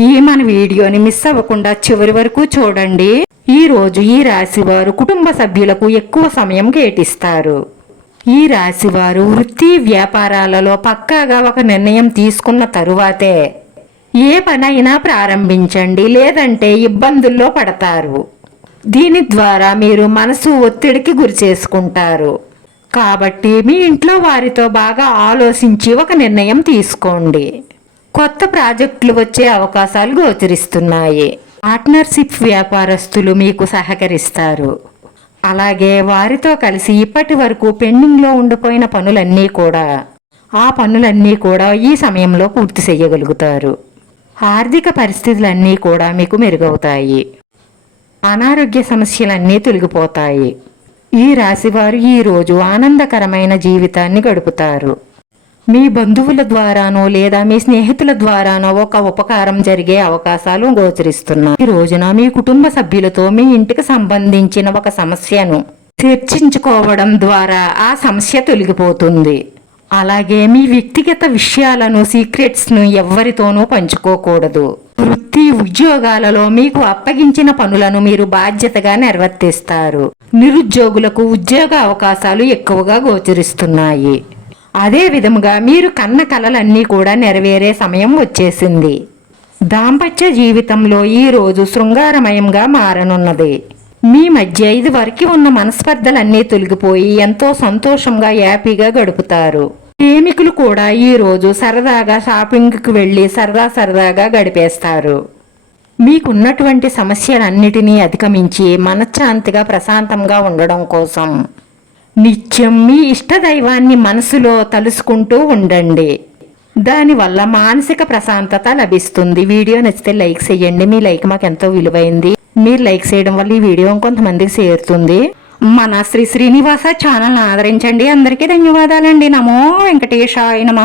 ఈ మన వీడియోని మిస్ అవ్వకుండా చివరి వరకు చూడండి. ఈ రోజు ఈ రాశివారు కుటుంబ సభ్యులకు ఎక్కువ సమయం కేటిస్తారు. ఈ రాశివారు వృత్తి వ్యాపారాలలో పక్కాగా ఒక నిర్ణయం తీసుకున్న తరువాతే ఏ పనైనా ప్రారంభించండి లేదంటే ఇబ్బందుల్లో పడతారు. దీని ద్వారా మీరు మనసు ఒత్తిడికి గురి చేసుకుంటారు. కాబట్టి మీ ఇంట్లో వారితో బాగా ఆలోచించి ఒక నిర్ణయం తీసుకోండి. కొత్త ప్రాజెక్టులు వచ్చే అవకాశాలు గోచరిస్తున్నాయి. పార్ట్నర్షిప్ వ్యాపారస్తులు మీకు సహకరిస్తారు. అలాగే వారితో కలిసి ఇప్పటి వరకు పెండింగ్లో ఉండిపోయిన పనులన్నీ కూడా ఆ పనులన్నీ కూడా ఈ సమయంలో పూర్తి చేయగలుగుతారు. ఆర్థిక పరిస్థితులన్నీ కూడా మీకు మెరుగవుతాయి. అనారోగ్య సమస్యలన్నీ తొలగిపోతాయి. ఈ రాశివారు ఈరోజు ఆనందకరమైన జీవితాన్ని గడుపుతారు. మీ బంధువుల ద్వారానో లేదా మీ స్నేహితుల ద్వారానో ఒక ఉపకారం జరిగే అవకాశాలు గోచరిస్తున్నాయి. ఈ రోజున మీ కుటుంబ సభ్యులతో మీ ఇంటికి సంబంధించిన ఒక సమస్యను చర్చించుకోవడం ద్వారా ఆ సమస్య తొలగిపోతుంది. అలాగే మీ వ్యక్తిగత విషయాలను సీక్రెట్స్ను ఎవ్వరితోనూ పంచుకోకూడదు. వృత్తి ఉద్యోగాలలో మీకు అప్పగించిన పనులను మీరు బాధ్యతగా నిర్వర్తిస్తారు. నిరుద్యోగులకు ఉద్యోగ అవకాశాలు ఎక్కువగా గోచరిస్తున్నాయి. అదే విధముగా మీరు కన్న కలలన్నీ కూడా నెరవేరే సమయం వచ్చేసింది. దాంపత్య జీవితంలో ఈ రోజు శృంగారమయంగా మారనున్నది. మీ మధ్య ఇది వరకు ఉన్న మనస్పర్ధలన్నీ తొలగిపోయి ఎంతో సంతోషంగా హ్యాపీగా గడుపుతారు. ప్రేమికులు కూడా ఈరోజు సరదాగా షాపింగ్కి వెళ్ళి సరదా సరదాగా గడిపేస్తారు. మీకున్నటువంటి సమస్యలన్నిటినీ అధిగమించి మనశ్శాంతిగా ప్రశాంతంగా ఉండడం కోసం నిత్యం మీ ఇష్టదైవాన్ని మనసులో తలుసుకుంటూ ఉండండి. దానివల్ల మానసిక ప్రశాంతత లభిస్తుంది. వీడియో నచ్చితే లైక్ చేయండి. మీ లైక్ మాకు ఎంతో విలువైంది. మీరు లైక్ చేయడం వల్ల ఈ వీడియో కొంతమందికి చేరుతుంది. మన శ్రీ శ్రీనివాస ఛానల్ ఆదరించండి. అందరికీ ధన్యవాదాలండి. నమో వెంకటేశాయ నమ.